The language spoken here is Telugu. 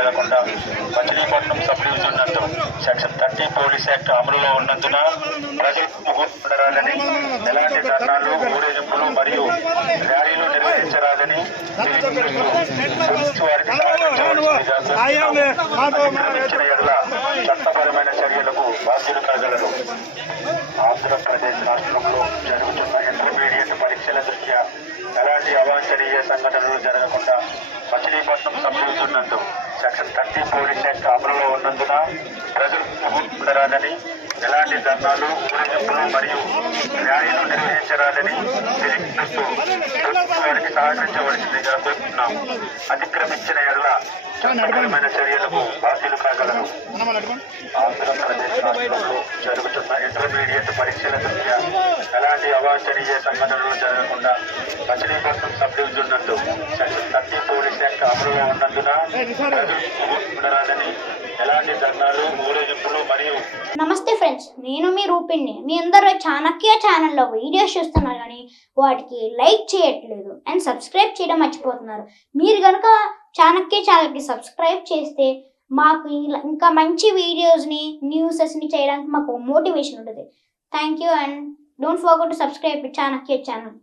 జరగకుండా మచిలీపట్నం సబ్ డివిజన్ నందు సెక్షన్ 30 పోలీస్ యాక్ట్ అమలులో ఉన్నందున ప్రజలు ఉండరాదని, ఎలాంటి ధర్నాలు, ఊరేగింపులు మరియు ర్యాలీలు నిర్వహించరాదని పోలీసు వారికి ఇచ్చిన ఎడల చట్టపరమైన చర్యలకు బాధ్యులు కాగలరు. ఆంధ్రప్రదేశ్ రాష్ట్రంలో జరుగుతున్న ఇంటర్మీడియట్ పరీక్షల దృష్ట్యా ఎలాంటి అవాంఛనీయ సంఘటనలు జరగకుండా మచిలీపట్నం సబ్ డివిజన్ నందు సెక్షన్ 30 పోలీస్ యాక్ట్ అమలులో ఉన్నందున ప్రజలు ఉండరాదని, ఎలాంటి ధర్నాలు, ఊరేగింపులు మరియు ర్యాలీలు నిర్వహించరాదని తెలియజేస్తూ వారికి సహకరించవలసిందిగా కోరుతున్నాము. అతిక్రమించిన ఎడల చట్టపరమైన చర్యలకు బాధ్యులు కాగలరు. ఆంధ్రప్రదేశ్ రాష్ట్రంలో జరుగుతున్న ఇంటర్మీడియట్ పరీక్షల దృష్ట్యా ఎలాంటి అవాంఛనీయ సంఘటనలు జరగకుండా మచిలీపట్నం సబ్ డివిజన్ నందు సెక్షన్ 30 పోలీస్ యాక్ట్ అమలులో ఉన్నందున ప్రజలు ఉండరాదని, ఎలాంటి ధర్నాలు, ఊరేగింపులు మరియు నమస్తే ఫ్రెండ్స్, నేను మీ రూపిణి. మీ అందరూ చాణక్య ఛానల్లో వీడియోస్ చూస్తున్నారు కానీ వాటికి లైక్ చేయట్లేదు అండ్ సబ్స్క్రైబ్ చేయడం మర్చిపోతున్నారు. మీరు కనుక చాణక్య ఛానల్కి సబ్స్క్రైబ్ చేస్తే మాకు ఇంకా మంచి వీడియోస్ని, న్యూసెస్ని చేయడానికి మాకు మోటివేషన్ ఉంటుంది. Thank you and don't forget to subscribe Chanakya channel.